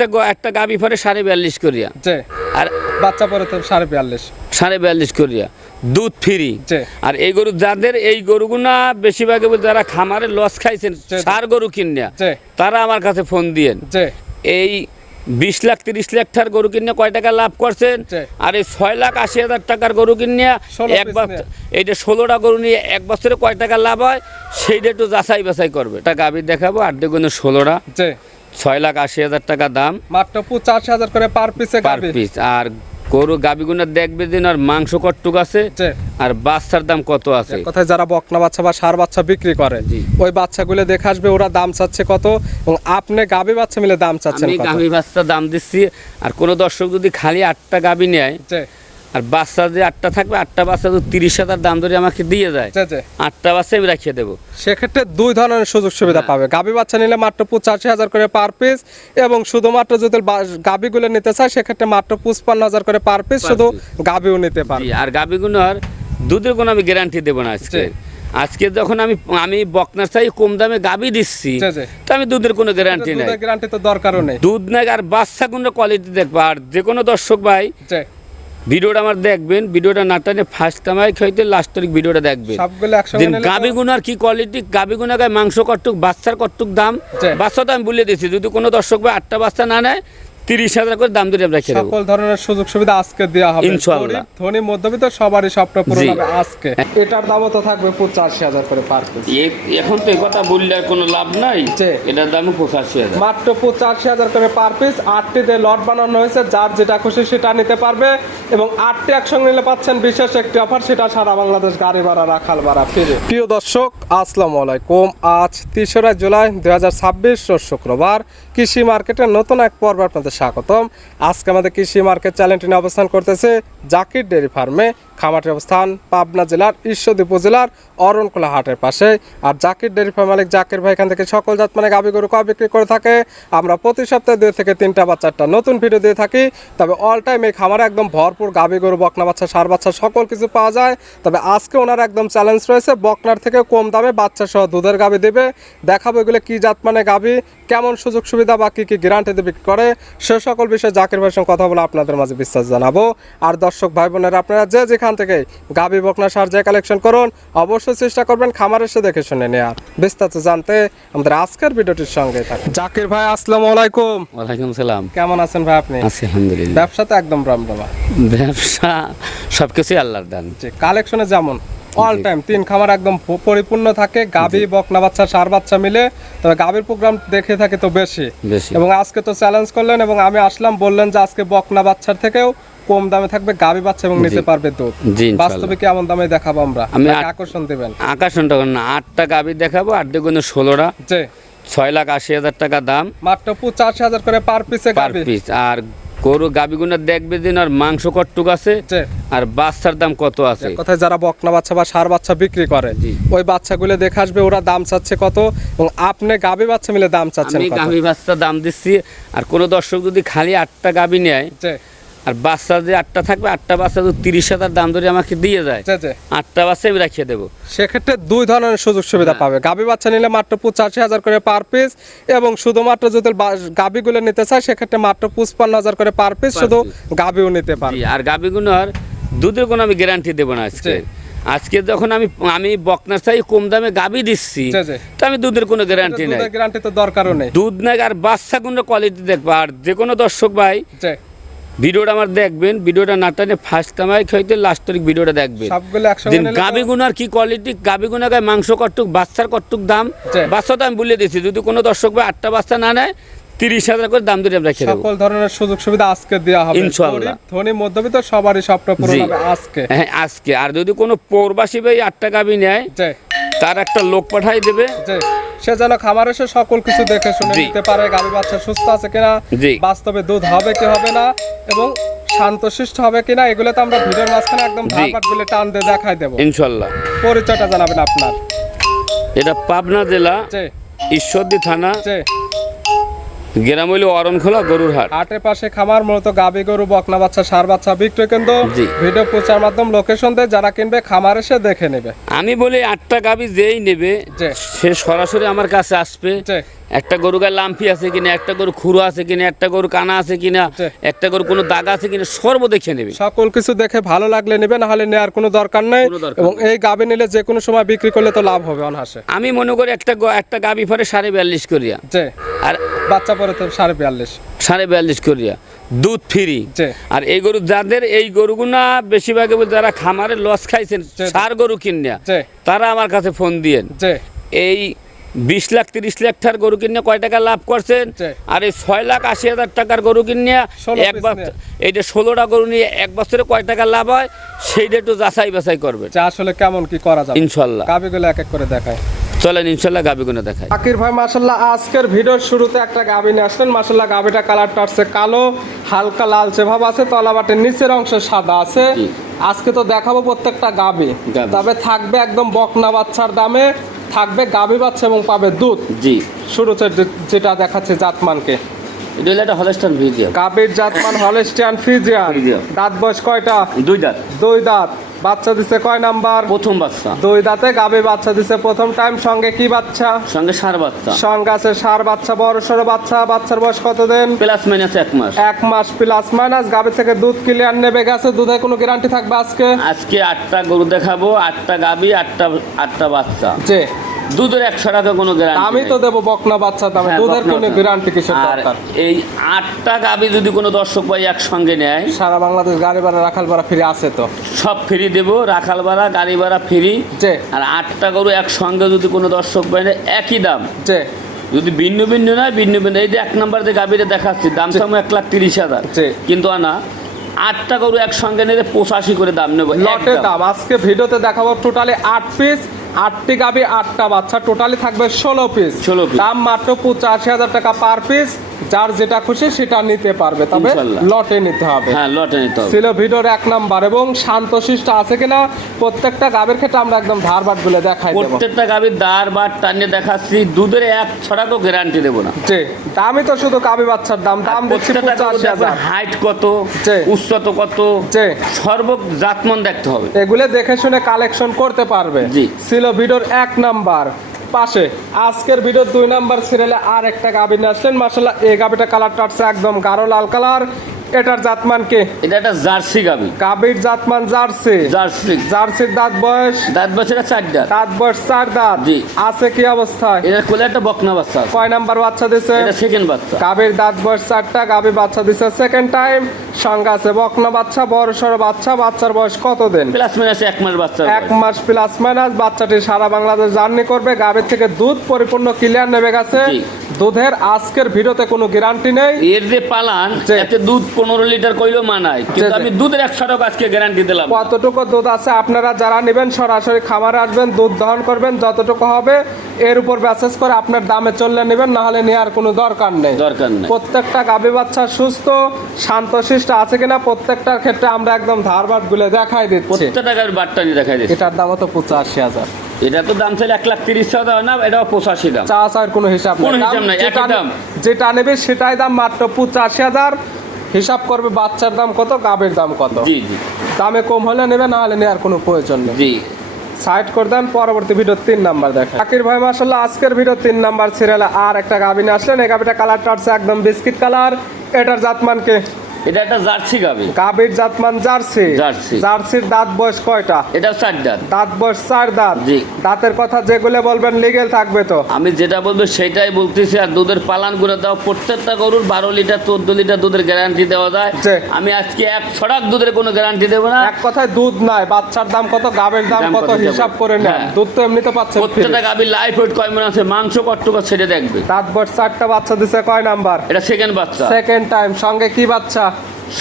একটা গাবি পরে 42.5 করিয়া, আর বাচ্চা পরে তো 42.5 করিয়া দুধ ফ্রি। আর এই গরু যাদের এই গরুগুনা বেশিরভাগ যারা খামারে লস খাইছেন সার গরু কিনিয়া, তারা আমার কাছে ফোন দিয়েন। এই 20 লাখ 30 লাখ টাকার গরু কিনে কয় টাকা লাভ করছেন, আর এই 6,80,000 টাকার গরু কিনে এইটা 16টা গরু নিয়ে এক বছরে কয় টাকা লাভ হয় সেইটা একটু যাচাই বাছাই করবে। একটা গাভী দেখাবো, আর দেখুন 16টা, 6,80,000 টাকা দাম, মাত্র 85,000 করে পার পিস। আর গরু গাভীগুনা দেখবে দিন আর মাংস কটটুক আছে, আর বাচ্চার দাম কত আছে। কোথায় যারা বকনা বাচ্চা বা ষাঁড় বাচ্চা বিক্রি করে ওই বাচ্চাগুলো দেখে আসবে, ওরা দাম চাচ্ছে কত, এবং আপনি গাভী বাচ্চা মিলে দাম চাচ্ছেন কত। আমি গাভী বাচ্চা দাম দিচ্ছি, আর কোন দর্শক যদি খালি 8টা গাভী নেয় আর বাচ্চা যে 8টা থাকবে, 8টা বাচ্চা যদি 30,000 দাম ধরে আমাকে দিয়ে যায়, 8টা বাচ্চা আমি রাখিয়ে দেবো। সেক্ষেত্রে দুই ধরনের সুযোগ সুবিধা পাবে। গাভী বাচ্চা নিলে মাত্র 85,000 করে পার পিস, এবং শুধুমাত্র যদি গাভীগুলো নিতে চায় সেক্ষেত্রে মাত্র 55,000 করে পার পিস, শুধু গাভীও নিতে পারবে। আর গাভীগুলোর দুধের কোনো আমি গ্যারান্টি দেবো না আজকে যখন আমি বকনার চাই কম দামে গাভী দিচ্ছি, তো আমি দুধের কোনো গ্যারান্টি নাই, গ্যারান্টি তো দরকারও নেই। দুধ নাই, আর বাচ্চা কোনো কোয়ালিটি দেখবো। আর যে কোনো দর্শক ভাই ভিডিওটা আমার দেখবেন, ভিডিওটা না টানে ফার্স্ট কামাই খাইতে লাস্ট তারিখ ভিডিওটা দেখবেন। গাভী গুনার কি কোয়ালিটি, গাভী গুনা গায়ে মাংস কটুক, বাচ্চার কটুক দাম, বাচ্চা তো আমি বলে দিচ্ছি। যদি কোনো দর্শক ভাই 8টা বাচ্চা না নেয় 30,000 করে দাম ধরে রেখে দেব। সকল ধরনের সুযোগ সুবিধা আজকে দেওয়া হবে ইনশাআল্লাহ। ধনী মধ্যবিত্ত সবারই স্বপ্ন পূরণ হবে আজকে। এটার দামও তো থাকবে 85,000 করে পার পিস। এখন তো এই কথা বললে আর কোনো লাভ নাই, এটার দাম 85,000, মাত্র 85,000 করে পার পিস। 8টিতে লট বানানো হয়েছে, যার যেটা খুশি সেটা নিতে পারবে, এবং 8টি একসঙ্গে নিলে পাচ্ছেন বিশেষ একটি অফার, সেটা সারা বাংলাদেশ গাড়ি ভাড়া রাখাল ভাড়া ফ্রি। প্রিয় দর্শক আসসালামু আলাইকুম। আজ 3রা জুলাই 2026 রোজ শুক্রবার। কৃষি মার্কেটের নতুন এক পর্ব আপনাদের স্বাগতম। আজকে আমাদের কৃষি মার্কেট চ্যানেলটি নিয়ে অবস্থান করতেছে জাকির ডেয়ারি ফার্মে। খামারটির অবস্থান পাবনা জেলার ঈশ্বরদী উপজেলার অরণখোলা হাটের পাশে। আর জাকির ডেয়ারি ফার্ম মালিক জাকির ভাই এখান থেকে সকল জাত মানে গাভী গরু কয় বিক্রি করে থাকে। আমরা প্রতি সপ্তাহে 2 থেকে 3টা বা 4টা নতুন ভিডিও দিয়ে থাকি। তবে অল টাইম এই খামারে একদম ভরপুর গাভী গরু, বকনা বাচ্চা, ষাঁড় বাচ্চা সকল কিছু পাওয়া যায়। তবে আজকে ওনার একদম চ্যালেঞ্জ রয়েছে, বকনার থেকে কম দামে বাচ্চা সহ দুধের গাভী দেবে। দেখাবো এগুলো কি জাত মানে গাভী, কেমন সুযোগ সুবিধা বা কি গ্যারান্টি দিয়ে বিক্রি করে, সে সকল বিষয়ে জাকির ভাইয়ের সঙ্গে কথা বলে আপনাদের মাঝে বিস্তার জানাবো। আর দর্শক ভাই বোনেরা, আপনারা যে যেখান থেকে গাভী বকনা ষাঁড় যে কালেকশন করুন, অবশ্যই চেষ্টা করবেন খামার এসে দেখে শুনে নেওয়ার। বিস্তারিত জানতে আমাদের আজকের ভিডিওটির সঙ্গে থাকুন। জাকির ভাই আসসালামু আলাইকুম। ওয়ালাইকুম সালাম। কেমন আছেন ভাই আপনি? আছি আলহামদুলিল্লাহ। ব্যবসা তো একদম রমরমা। ব্যবসা সবকিছুই আল্লাহর দান। কালেকশনে যেমন অল টাইম 3 খামার একদম পরিপূর্ণ থাকে, গাভী বকনা বাচ্চা ষাঁড় বাচ্চা মিলে। তবে গাভীর প্রোগ্রাম দেখে থাকে তো বেশি, এবং আজকে তো চ্যালেঞ্জ করলেন, এবং আমি আসলাম বললেন যে আজকে বকনা বাচ্চার থেকেও কম দামে থাকবে গাভী বাচ্চা এবং নিতে পারবে দুধ। বাস্তবে কেমন দামে দেখাবো আমরা, আকর্ষণ দেবেন? আকর্ষণটা না, 8টা গাভী দেখাবো, আর দেখুন 16টা, 6,80,000 টাকা দাম, মাত্র 85,000 করে পার পিস। আর গরু গাভীগুনা দেখবে দিন আর মাংস কটটুক আছে, আর বাচ্চার দাম কত আছে। কোথায় যারা বকনা বাচ্চা বা ষাঁড় বাচ্চা বিক্রি করে ওই বাচ্চাগুলো দেখে আসবে, ওরা দাম চাচ্ছে কত, এবং আপনি গাভী বাচ্চা মিলে দাম চাচ্ছেন কত। আমি গাভী বাচ্চা দাম দিচ্ছি, আর কোন দর্শক যদি খালি 8টা গাভী নেয় আর বাচ্চা যে 8টা থাকবে, 8টা বাচ্চা যদি 30,000 দাম ধরে আমাকে দিয়ে যায়, 8টা বাচ্চা আমি রাখিয়ে দেবো। সেক্ষেত্রে দুই ধরনের সুযোগ সুবিধা পাবে। গাভী বাচ্চা নিলে মাত্র 85,000 করে পার পিস, এবং শুধুমাত্র যদি গাভীগুলো নিতে চায় সেক্ষেত্রে মাত্র 55,000 করে পার পিস, শুধু গাভীও নিতে পারবে। আর গাভীগুলোর দুধের কোনো আমি গ্যারান্টি দেবো না আজকে যখন আমি বকনার চাই কম দামে গাভী দিচ্ছি, তো আমি দুধের কোনো গ্যারান্টি নাই, গ্যারান্টি তো দরকারও নেই। দুধ নাই, আর বাচ্চা কোনো কোয়ালিটি দেখবো। আর যে কোনো দর্শক ভাই ভিডিওটা আমার দেখবেন, ভিডিওটা না টানে ফার্স্ট কামাই খাইতে লাস্ট তারিখ ভিডিওটা দেখবেন। গাভী গুনার কি কোয়ালিটি, গাভী গুনা গায়ে মাংস কটুক, বাচ্চার কটুক দাম, বাচ্চা তো আমি বলে দিচ্ছি। যদি কোনো দর্শক ভাই 8টা বাচ্চা না নেয় 30,000 করে দাম ধরে রেখে দেব। সকল ধরনের সুযোগ সুবিধা আজকে দেওয়া হবে ইনশাআল্লাহ। ধনী মধ্যবিত্ত সবারই স্বপ্ন পূরণ হবে আজকে। হ্যাঁ আজকে। আর যদি কোনো প্রবাসী ভাই 8টা গাভী নেয়, তার একটা লোক পাঠাই দেবে, সে যেন খামার এসে সকল কিছু দেখে শুনে নিতে পারে, গাভী বাচ্চা সুস্থ আছে কিনা, বাস্তবে দুধ হবে কি হবে না, এবং শান্তশিষ্ট হবে কিনা, এগুলো তো আমরা ভিডিওর মাঝখানে একদম ধাপাটগুলো টান দিয়ে দেখাই দেব ইনশাআল্লাহ। পরিচয়টা জানাবেন আপনার? এটা পাবনা জেলা, ঈশ্বরদী থানা, গ্রাম হইল অরণখোলা গরুর হাট। হাটের পাশে খামার, মূলত গাভী গরু, বকনা বাচ্চা, ষাঁড় বাচ্চা বিক্রি কেন্দ্র। ভিডিও প্রচার মাধ্যম লোকেশন দেয়, যারা কিনবে খামার এসে দেখে নেবে। আমি বলি 8টা গাভী যেই নেবে সে সরাসরি আমার কাছে আসবে, একটা গরু গায়ে লাম্পি আছে কিনা, একটা গরু খুরো আছে কিনা, একটা গরু কানা আছে কিনা, একটা গরু কোনো দাগ আছে কিনা, সর্ব দেখে নেবে। সকল কিছু দেখে ভালো লাগলে নেবে, না হলে নেওয়ার কোনো দরকার নেই। কোনো দরকার এবং এই গাভী নিলে যে কোনো সময় বিক্রি করলে তো লাভ হবে অনায়াসে। আমি মনে করি একটা গাবি পরে 42.5 করিয়া, যে আর বাচ্চা পরে তো 42.5 42.5 করিয়া দুধ ফ্রি। জি। আর এই গরু যাদের এই গরুগুনা বেশিরভাগ যারা খামারে লস খাইছেন সার গরু কিনিয়া, জি। তারা আমার কাছে ফোন দিয়েন। যে এই 20 লাখ 30 লাখ টাকার গরু কিনে কয় টাকা লাভ করছেন, জি। আর এই 6,80,000 টাকার গরু কিনে 16 এক piece বছর, এইটা 16টা গরু নিয়ে এক বছরে কয় টাকা লাভ হয় সেইটা একটু যাচাই বাছাই করবেন যা আসলে কেমন কি করা যাবে ইনশাল্লাহ। গাভীগুলো এক এক করে দেখায়। চলেন ইনশাল্লাহ গাবিগুনা দেখায়। জাকির ভাই মাশাআল্লাহ আজকের ভিডিওর শুরুতে একটা গাভী নিয়ে আসলেন। মাশাআল্লাহ গাভীটা কালারটা আছে কালো, হালকা লালচে ভাব আছে, তলাবাটের নিচের অংশ সাদা আছে। জি। আজকে তো দেখাবো প্রত্যেকটা গাভী, তবে থাকবে একদম বকনা বাচ্চার দামে, থাকবে গাভী বাচ্চা এবং পাবে দুধ। জি। শুরুতে যেটা দেখাচ্ছে জাতমানকে, এটা হলো একটা হলস্টাইন ফ্রিজিয়ান। গাভীর জাতমান হলস্টিয়ান ফ্রিজিয়ান। ফ্রিজিয়ান। দাঁত বয়স কয়টা? 2 দাঁত। 2 দাঁত। বাচ্চা দিছে কয় নাম্বার? প্রথম বাচ্চা। 2 দাঁতে গাভী বাচ্চা দিছে প্রথম টাইম। সঙ্গে কি বাচ্চা? সঙ্গে সার বাচ্চা। সঙ্গে আছে ষাঁড় বাচ্চা, বড় সড়ো বাচ্চা। বাচ্চার বয়স কত দিন? প্লাস মাইনাস 1 মাস। 1 মাস প্লাস মাইনাস। গাভী থেকে দুধ ক্লিয়ার নেবে গেছে। দুধে কোনো গ্যারান্টি থাকবে আজকে? আজকে 8টা গরু দেখাবো, 8টা গাবি, 8টা বাচ্চা। যে দুধের 100 টাকা কোনো গ্যারান্টি আমি তো দেবো বকনা বাচ্চা দামে, হ্যাঁ, দুধের বকনা কোনো বাচ্চা। গ্যারান্টি কিসের আর দরকার? এই 8টা গাবি যদি কোনো দর্শক ভাই একসঙ্গে নেয়, সারা বাংলাদেশ গাড়ি ভাড়া রাখাল ভাড়া ফিরে আছে তো? সব ফ্রি দেবো, রাখাল ভাড়া গাড়ি ভাড়া ফ্রি। যে আর 8টা গরু একসঙ্গে যদি কোনো দর্শক ভাই নেয়, একই দাম। যে যদি ভিন্ন ভিন্ন নয়, ভিন্ন ভিন্ন। এই যে 1 নাম্বার যে গাবিটা দেখাচ্ছি, দাম তো 1,30,000, জি। কিন্তু আনা 8টা গরু একসঙ্গে নিলে 85 করে দাম নেবো লটে দাম। আজকে ভিডিওতে দেখাবো টোটালি 8 পিস, 8টি গাভী 8টা বাচ্চা, টোটালি থাকবে 16 পিস। 16 পিস। দাম মাত্র 85,000 টাকা পার পিস। যার যেটা খুশি সেটা নিতে পারবে, তবে ইনশাল্লাহ। লটে নিতে হবে। হ্যাঁ, লটে নিতে হবে। ছিল ভিডিওর 1 নাম্বার। এবং শান্তশিষ্ট আছে কিনা প্রত্যেকটা গাভীর ক্ষেত্রে আমরা একদম ধারবাট গুলো দেখাই দেবো। প্রত্যেকটা গাভীর দাঁড় বাট টানিয়ে দেখাচ্ছি, দুধের 1 ছড়াকেও গ্যারান্টি দেবো না। জি। দামই তো শুধু গাভী বাচ্চার দাম দিচ্ছি 85,000। হাইট কত, জি। উচ্চত কত, জি। সর্ব জাতমান দেখতে হবে। এগুলো দেখে শুনে কালেকশন করতে পারবে। জি। ছিল ভিডিওর 1 নাম্বার। পাশে আজকের ভিডিওর 2 নাম্বার সিরিয়ালে আর একটা গাভী নিয়ে আসলেন। মাশাআল্লাহ এই গাভীটা কালারটা আছে একদম গাঢ় লাল কালার। এটার জাতমান কি? এটা একটা জার্সি গাভী। গাভীর জাতমান জার্সি। জার্সি। জার্সির দাঁত বয়স? দাঁত বছরে 4 দাঁত। দাঁত বয়স 4 দাঁত। জি। আছে কি অবস্থায়? এটা কোলে একটা বকনা বাচ্চা আছে। কয় নাম্বার বাচ্চা দিছে? এটা সেকেন্ড বাচ্চা। গাভীর দাঁত বয়স 4টা, গাভী বাচ্চা দিছে সেকেন্ড টাইম। সঙ্গে আছে বকনা বাচ্চা, বড় সড়ো বাচ্চা। বাচ্চার বয়স কত দিন? প্লাস মাইনাস 1 মাস বাচ্চা। 1 মাস প্লাস মাইনাস। বাচ্চাটি সারা বাংলাদেশ জার্নি করবে। গাভীর থেকে দুধ পরিপূর্ণ ক্লিয়ার নেবে গেছে। জি। দুধের আজকের ভিডিওতে কোনো গ্যারান্টি নেই। এর যে পালান, জি। এতে দুধ 15 লিটার কইলেও মানায়, কিন্তু জি। আমি দুধের 100 টাকা আজকে গ্যারান্টি দিলাম। কতটুকু দুধ আছে আপনারা যারা নেবেন সরাসরি খামারে আসবেন, দুধ দহন করবেন, যতটুকু হবে এর উপর মেসেজ করে আপনার দামে চললে নেবেন, না হলে নেওয়ার কোনো দরকার নেই। দরকার নেই। প্রত্যেকটা গাভী বাচ্চা সুস্থ শান্তশিষ্ট আছে কিনা প্রত্যেকটার ক্ষেত্রে আমরা একদম ধারবাট গুলো দেখাই দিচ্ছি। প্রত্যেকটা টাকার বাটটা নিয়ে দেখাই দিচ্ছি। এটার দাম তো 85,000। এটা তো দাম ছিল 1,30,000 না, এটাও 85 দাম। চা চার কোনো হিসাব কোনো নেই। হিসাব নাই, যেটা একই দাম। যেটা নেবে সেটাই দাম মাত্র 85,000। হিসাব করবে বাচ্চার দাম কত, গাভীর দাম কত। জি জি দামে কম হলে নেবে, না হলে নেওয়ার কোনো প্রয়োজন নেই। জি। সাইড করে দেন। পরবর্তী ভিডিও 3 নাম্বার দেখেন। জাকির ভাই মাশাআল্লাহ আজকের ভিডিও 3 নাম্বার সিরিয়ালে আর একটা গাভী নিয়ে আসলেন। এই গাভীটা কালারটা হচ্ছে একদম বিস্কিট কালার। এটার জাতমান কে? এটা একটা জার্সি গাভী। গাভীর জাতমান জার্সি। জার্সি। জার্সির দাঁত বয়স কয়টা? এটাও 4 দাঁত। দাঁত বয়স 4 দাঁত। জি। দাঁতের কথা যেগুলো বলবেন লিগেল থাকবে তো? আমি যেটা বলবো সেটাই বলতেছি। আর দুধের পালান করে দাও, প্রত্যেকটা গরুর 12 লিটার 14 লিটার দুধের গ্যারান্টি দেওয়া যায়। জি। আমি আজকে 1 ছড়াক দুধের কোনো গ্যারান্টি দেবো না। এক কথায় দুধ নাই, বাচ্চার দাম কত, গাভীর দাম দাম কত কত হিসাব যাবে? করে নেন। হ্যাঁ। দুধ তো এমনিতে পাচ্ছেন। প্রত্যেকটা গাভীর লাইফ ওয়েট কয় মনে আছে, মাংস কতটুকু সেটা দেখবে। দাঁত বয়স 4টা। বাচ্চা দিছে কয় নাম্বার? এটা সেকেন্ড বাচ্চা। Second time. সঙ্গে কি বাচ্চা?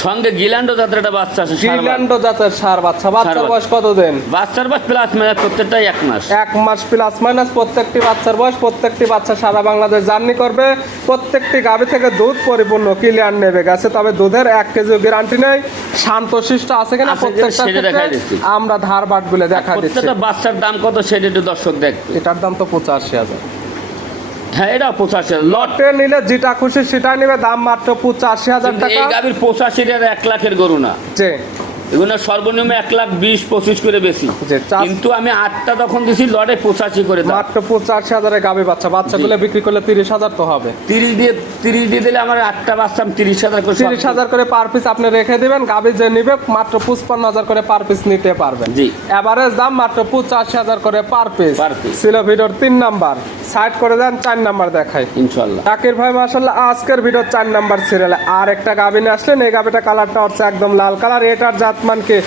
সঙ্গে গিল্যান্ডো জাতের একটা বাচ্চা আছে। গিরল্যান্ড জাতের ষাঁড় বাচ্চা। বাচ্চার ষাঁড় বয়স কত দিন? বাচ্চার বাস প্লাস মাইনাস প্রত্যেকটাই 1 মাস। 1 মাস প্লাস মাইনাস প্রত্যেকটি বাচ্চার বয়স। প্রত্যেকটি বাচ্চা সারা বাংলাদেশ জার্নি করবে। প্রত্যেকটি গাভী থেকে দুধ পরিপূর্ণ ক্লিয়ার নেবে গেছে, তবে দুধের 1 কেজি গ্যারান্টি নেই। শান্তশিষ্ট আছে কিনা আছে কিনা প্রত্যেকটা সেটা দেখাই ক্ষেত্রে দিচ্ছি। আমরা ধারবাট গুলো দেখা দিচ্ছি। প্রত্যেকটা বাচ্চার দাম কত সেটা একটু দর্শক দেখবে। এটার দাম তো 85,000। হ্যাঁ, এটা 85 লট। লটে নিলে যেটা খুশি সেটা নেবে। দাম মাত্র 85,000 কিন্তু টাকা। এই গাভীর 85 1 লাখের গরু না। যে এগুলো সর্বনিম্ন 1,20,25 করে বেশি, কিন্তু আমি 8টা তখন দিছি লটে 85 করে দাম। মাত্র 85,000 গাবি বাচ্চা, বাচ্চাগুলো বিক্রি করলে 30,000 তো হবে। 30 দিয়ে দিলে আমার 8টা বাচ্চা 30,000 করে, 30,000 করে পার পিস আপনি রেখে দিবেন। গাবি যে নিবে মাত্র 55,000 করে পার পিস নিতে পারবেন। জি, এভারেজ দাম মাত্র 85,000 করে পার পিস। ছিল ভিডিওর 3 নাম্বার। সাইড করে দেন, 4 নাম্বার দেখাই ইনশাআল্লাহ। জাকির ভাই মাশাআল্লাহ আজকের ভিডিও 4 নাম্বার সিরিয়ালে আর একটা গাবি নিয়ে আসলেন। এই গাবিটা কালারটা হচ্ছে একদম লাল কালার। এটার জাতমান কি?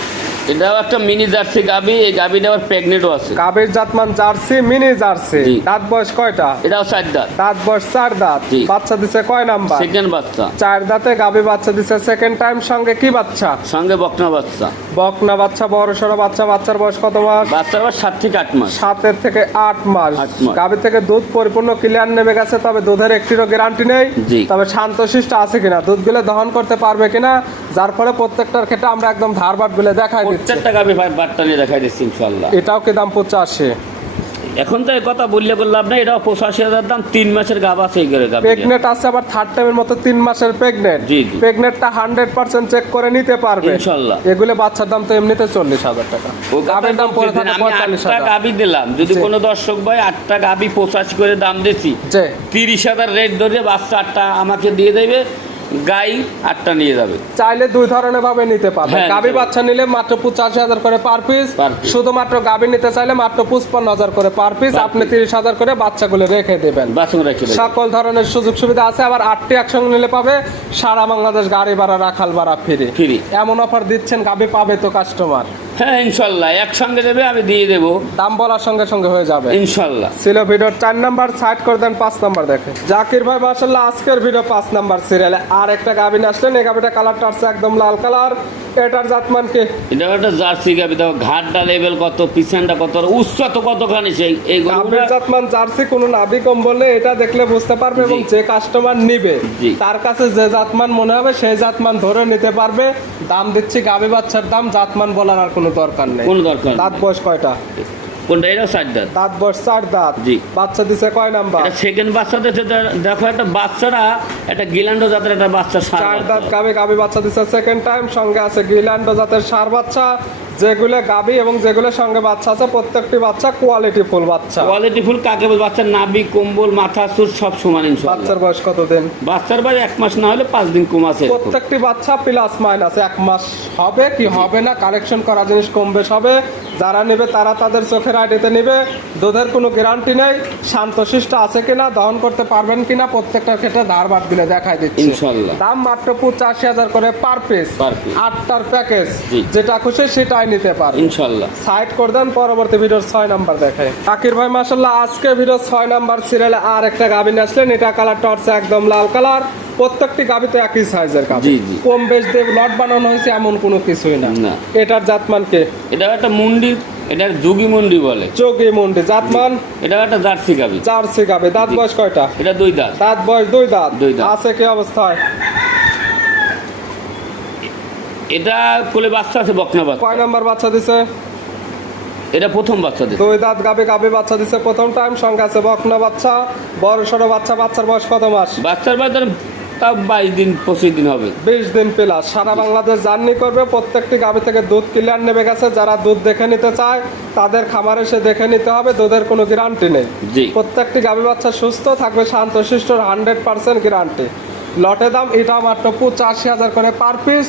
এটাও একটা মিনি জার্সি গাবি। এই গাবিটা আবার প্রেগনেন্টও আছে। গাবির জাতমান জার্সি, মিনি জার্সি। দাঁত বয়স কয়টা? এটাও 4 দাঁত। দাঁত বয়স 4 দাঁত। বাচ্চা দিছে কয় নাম্বার? সেকেন্ড বাচ্চা। 4 দাঁতে গাবি বাচ্চা দিছে সেকেন্ড টাইম। সঙ্গে কি বাচ্চা? সঙ্গে বকনা বাচ্চা। বকনা বাচ্চা, বড় সড়ো বাচ্চা। বাচ্চার বয়স কত মাস? বাচ্চার বয়স 7 থেকে 8 মাস। 7 থেকে 8 মাস। 8 মাস। গাবি থেকে দুধ পরিপূর্ণ ক্লিয়ার নেমে গেছে, তবে দুধের একটিরও গ্যারান্টি নেই। তবে শান্তশিষ্ট আছে কিনা, দুধগুলো দহন করতে পারবে কিনা, যার ফলে প্রত্যেকটার ক্ষেত্রে আমরা একদম ধারবাট গুলো দেখাই দিচ্ছি। প্রত্যেকটা গাবি ভাই বাটটা নিয়ে দেখাই দিচ্ছি ইনশাআল্লাহ। এটাও কি দাম 85? এখন তো এই কথা বললে লাভ নাই। এটাও 85,000 দাম। 3 মাসের গাব আছে। এই গাবি প্রেগনেন্ট আছে, আবার থার্ড টাইমের মতো 3 মাসের প্রেগনেন্ট। জি, প্রেগনেন্টটা 100% চেক করে নিতে পারবে ইনশাআল্লাহ। এগুলো বাচ্চার দাম তো এমনিতে 40,000 টাকা। গাবির দাম পড়ে থাকে 45,000 টাকা। গাবি দিলাম, যদি কোনো দর্শক ভাই 8টা গাবি 85 করে দাম দিছি, 30,000 রেট ধরে বাচ্চা 8টা আমাকে দিয়ে দেবে, গাই 8টা নিয়ে যাবে। চাইলে দুই ধরনের ভাবে নিতে পারবে। গাবি বাচ্চা নিলে মাত্র 85,000 করে পার পিস। শুধুমাত্র গাবি নিতে চাইলে মাত্র 55,000 করে পার পিস। আপনি 30,000 করে বাচ্চাগুলো রেখে দেবেন। সকল ধরনের সুযোগ সুবিধা আছে। আবার 8টি একসঙ্গে নিলে পাবে সারা বাংলাদেশ গাড়ি ভাড়া, রাখাল ভাড়া ফ্রি। এমন অফার দিচ্ছেন, গাবি পাবে তো কাস্টমার? হ্যাঁ ইনশাআল্লাহ, একসঙ্গে দেবে, আমি দিয়ে দেবো। দাম বলার সঙ্গে সঙ্গে হয়ে যাবে ইনশাআল্লাহ। ছিল ভিডিওর 4 নাম্বার। সাইড করে দেন, 5 নাম্বার দেখে জাকির ভাই মাশাআল্লাহ আজকের ভিডিও 5 নাম্বার সিরিয়ালে আর একটা গাবি নিয়ে আসলেন। এই গাবিটা কালারটা আছে একদম লাল কালার। এটার জাতমান কি? এটা একটা জার্সি গাবি। দেখো ঘাটটা লেভেল কত, পিছনটা কত, উচ্চতা কতখানি। সেই এই গাবির জাতমান জার্সি, কোনো নাভি কম্বল নেই। এটা দেখলে বুঝতে পারবে এবং যে কাস্টমার নিবে তার কাছে যে জাতমান মনে হবে সেই জাতমান ধরে নিতে পারবে। দাম দিচ্ছি গাবি বাচ্চার দাম, জাতমান বলার আর কোনো দরকার নেই। কোন দরকার? দাঁত বয়স কয়টা? কোনটা? এটাও 4 দাঁত। দাঁত বয়স 4 দাঁত। বাচ্চা দিছে কয় নাম্বার? এটা সেকেন্ড বাচ্চা দিছে। দেখো একটা বাচ্চারা, একটা গিলান্ডো জাতের একটা বাচ্চা, 4 দাঁত গাবি বাচ্চা দিছে সেকেন্ড টাইম। সঙ্গে আছে গিলান্ডো জাতের ষাঁড় বাচ্চা। যেগুলো গাবি এবং যেগুলো সঙ্গে বাচ্চা আছে প্রত্যেকটি বাচ্চা কোয়ালিটি ফুল বাচ্চা। কোয়ালিটি ফুল কাকে বল? বাচ্চার নাভি, কম্বল, মাথা, চুল সব সমান ইনশাআল্লাহ। বাচ্চার বয়স কত দিন? বাচ্চার বয়স 1 মাস না হলে 5 দিন কম আছে। প্রত্যেকটি বাচ্চা প্লাস মাইনাস 1 মাস হবে কি হবে না, কালেকশন করা জিনিস কম বেশ হবে। যারা নেবে তারা তাদের চোখের আইডিতে নেবে। দুধের কোনো গ্যারান্টি নেই। শান্তশিষ্ট আছে কিনা, দহন করতে পারবেন কিনা, প্রত্যেকটার ক্ষেত্রে ধারবাট দিলে দেখাই দিচ্ছি ইনশাআল্লাহ। দাম মাত্র 85,000 করে পার পিস। 8টার প্যাকেজ, যেটা খুশি সেটাই নিতে পারবে ইনশাআল্লাহ। সাইড করে দেন, পরবর্তী ভিডিওর 6 নাম্বার দেখাই জাকির ভাই মাশাআল্লাহ আজকে ভিডিও 6 নাম্বার সিরিয়ালে আর একটা গাবি নিয়ে আসলেন। এটা কালারটা হচ্ছে একদম লাল কালার। প্রত্যেকটি গাবি তো একই সাইজের গাবি, কম বেশ দিয়ে লট বানানো হয়েছে এমন কোনো কিছুই না। এটার জাতমান কে? এটা একটা মুন্ডি, এটা যোগী মুন্ডি বলে। যোগী মুন্ডি। জাতমান? এটা একটা জার্সি গাবি। জার্সি গাবি। দাঁত বয়স কয়টা? এটা 2 দাঁত। দাঁত বয়স 2 দাঁত। আছে কি অবস্থায়? এটা কোলে বাচ্চা আছে, বকনা বাচ্চা। কয় নাম্বার বাচ্চা দিছে? এটা প্রথম বাচ্চা দিছে। 2 দাঁত গাবি বাচ্চা দিছে প্রথম টাইম। সঙ্গে আছে বকনা বাচ্চা, বড় সড়ো বাচ্চা। বাচ্চার বয়স কত মাস? বাচ্চার বয়স তাও 22 দিন 25 দিন হবে। 20 দিন প্লাস। সারা বাংলাদেশ জার্নি করবে। প্রত্যেকটি গাবি থেকে দুধ ক্লিয়ার নেমে গেছে। যারা দুধ দেখে নিতে চায় তাদের খামারে এসে দেখে নিতে হবে। দুধের কোনো গ্যারান্টি নেই। প্রত্যেকটি গাবি বাচ্চা সুস্থ থাকবে, শান্তশিষ্ট, 100% গ্যারান্টি। লটে দাম এটা মাত্র 85,000 করে পার পিস।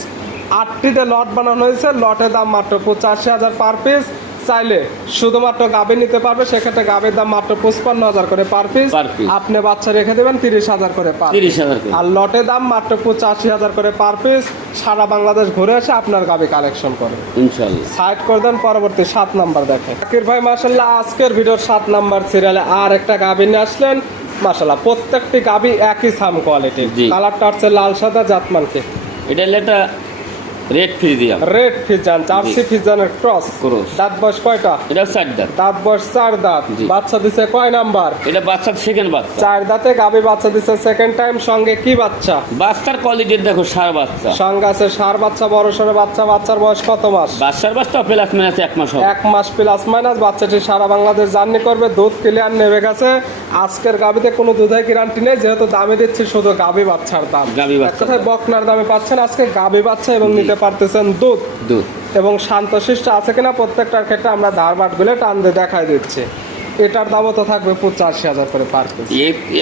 8টিতে লট বানানো হয়েছে। লটে দাম মাত্র 85,000 পার পিস। চাইলে শুধুমাত্র গাবি নিতে পারবে, সেক্ষেত্রে গাবির দাম মাত্র 55,000 করে পার পিস। আপনি বাচ্চা রেখে দেবেন 30,000 করে পার পিস। আর লটে দাম মাত্র 85,000 করে পার পিস। সারা বাংলাদেশ ঘুরে এসে আপনার গাবি কালেকশন করে ইনশাআল্লাহ। সাইড করে দেন, পরবর্তী 7 নাম্বার দেখেন জাকির ভাই মাশাআল্লাহ আজকের ভিডিওর 7 নাম্বার সিরিয়ালে আর একটা গাবি নিয়ে আসলেন। মাশাআল্লাহ প্রত্যেকটি গাবি একই সাম কোয়ালিটি। কালারটা হচ্ছে লাল সাদা। জাতমানকে? এটা লেটা red Friesian. Red Friesian, Jersey ফ্রিজিয়ানের ক্রস। দাঁত বয়স কয়টা? এটা 4 দাঁত। দাঁত বয়স 4 দাঁত। বাচ্চা দিছে কয় নাম্বার? এটা বাচ্চা সেকেন্ড বাচ্চা। 4 দাঁতে গাবি বাচ্চা দিছে সেকেন্ড টাইম। সঙ্গে কি বাচ্চা? বাচ্চার কোয়ালিটি দেখো, ষাঁড় বাচ্চা। সঙ্গে আছে ষাঁড় বাচ্চা, বড় সড়ো বাচ্চা। বাচ্চার বয়স কত মাস? বাচ্চার বয়স তো প্লাস মাইনাস 1 মাস হবে। 1 মাস প্লাস মাইনাস। বাচ্চাটি সারা বাংলাদেশ জার্নি করবে। দুধ ক্লিয়ার নেমে গেছে। আজকের গাবিতে কোনো দুধের গ্যারান্টি নেই, যেহেতু দামে দিচ্ছি শুধু গাবি বাচ্চার দাম। গাবি বাচ্চা বকনার দামে পাচ্ছেন আজকে গাবি বাচ্চা এবং নিতে পারতেছেন দুধ। এবং শান্তশিষ্ট আছে কিনা প্রত্যেকটার ক্ষেত্রে আমরা ধারবাটগুলো টান দিয়ে দেখাই দিচ্ছি। এটার দামও তো থাকবে 85,000 করে পার পিস।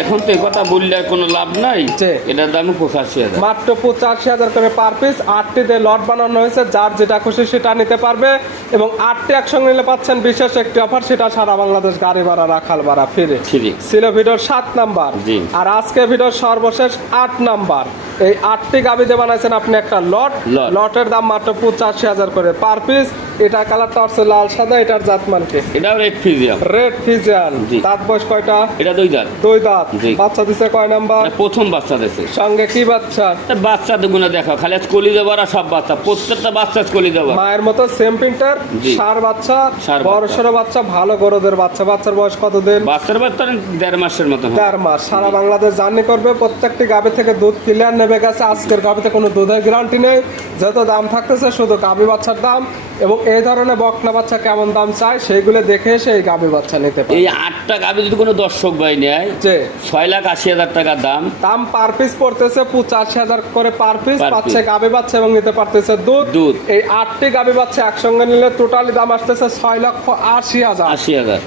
এখন তো এই কথা বললে আর কোনো লাভ নাই, জি। এটার দাম 85,000 মাত্র 85,000 করে পার পিস। 8টিতে লট বানানো হয়েছে, যার যেটা খুশি সেটা নিতে পারবে এবং 8টি একসঙ্গে নিলে পাচ্ছেন বিশেষ একটি অফার, সেটা সারা বাংলাদেশ গাড়ি ভাড়া রাখাল ভাড়া ফ্রি। ফ্রি ছিল ভিডিওর 7 নাম্বার। জি। আর আজকে ভিডিওর সর্বশেষ 8 নাম্বার। এই 8টি গাবিতে বানাইছেন আপনি একটা লট। লটের দাম মাত্র 85,000 করে পার পিস। এটা কালারটা হচ্ছে লাল সাদা, এটার জাতমান কি? এটাও রেড ফ্রিজিয়াম। Red Friesian. জি। দাঁত বয়স কয়টা? এটা 2 দাঁত। 2 দাঁত। জি। বাচ্চা দিছে কয় নাম্বার? এটা প্রথম বাচ্চা দিয়েছে। সঙ্গে কি বাচ্চা? বাচ্চা দুগুলো দেখো, খালি আজ কলি দেবো আর সব বাচ্চা, প্রত্যেকটা বাচ্চা কলি দেবো। মায়ের মতো সেম প্রিন্টার। জি। সার বাচ্চা, ষাঁড় বড় বাচ্চা। সড়ো বাচ্চা, ভালো গরুদের বাচ্চা। বাচ্চার বয়স কতদিন? বাচ্চার বাচ্চা 1.5 মাসের মতো হবে। 4 মাস। সারা বাংলাদেশ জার্নি করবে। প্রত্যেকটি গাভী থেকে দুধ ক্লিয়ার নেবে গেছে। আজকের গাভীতে কোনো দুধের গ্যারান্টি নেই। যত দাম থাকতেছে শুধু গাভী বাচ্চার দাম, এবং এই ধরনের বকনা বাচ্চা কেমন দাম চায় সেইগুলো দেখে এসে এই গাভী বাচ্চা নিতে পারে। এই 8টা গাভী যদি কোনো দর্শক ভাই নেয়, যে 6,80,000 টাকা দাম। দাম পার পিস পড়তেছে 85,000 করে পার পিস। Per পাচ্ছে piece। গাভী বাচ্চা এবং নিতে পারতেছে দুধ। দুধ। এই 8টি গাভী বাচ্চা একসঙ্গে নিলে টোটালি দাম আসতেছে 6,80,000। 80,000।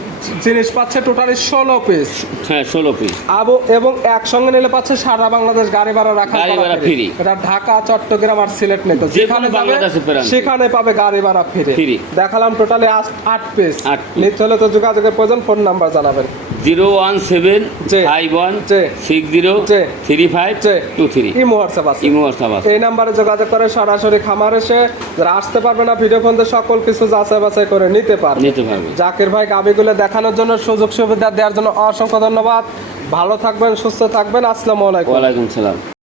জিনিস পাচ্ছে টোটালি 16 পিস। হ্যাঁ, 16 পিস। এবং একসঙ্গে নিলে পাচ্ছে সারা বাংলাদেশ গাড়ি ভাড়া রাখা গাড়ি ভাড়া free। এটা ঢাকা, চট্টগ্রাম আর সিলেট নেই তো, যে যেখানে কোনো যাবে বাংলাদেশে প্রান্তে। সেখানে পাবে গাড়ি ভাড়া ফ্রি। Free। দেখালাম টোটালি 8 পিস। 8 piece। নিতে হলে তো যোগাযোগের প্রয়োজন। ফোন নাম্বার জানাবেন। 017 জি। 51 জি। 60 জি। 35 জি। 23। ইমো হোয়াটসঅ্যাপ আছে। ইমো WhatsApp আছে। এই নাম্বারে যোগাযোগ করে সরাসরি খামার এসে যারা আসতে পারবে না ভিডিও ফোন সকল কিছু যাচাই বাছাই করে নিতে পারবে। নিতে পারবে। জাকির ভাই গাবিগুলো দেখানোর জন্য, সুযোগ সুবিধা দেওয়ার জন্য অসংখ্য ধন্যবাদ। ভালো থাকবেন, সুস্থ থাকবেন। আসসালামু আলাইকুম। ওয়ালাইকুম সালাম।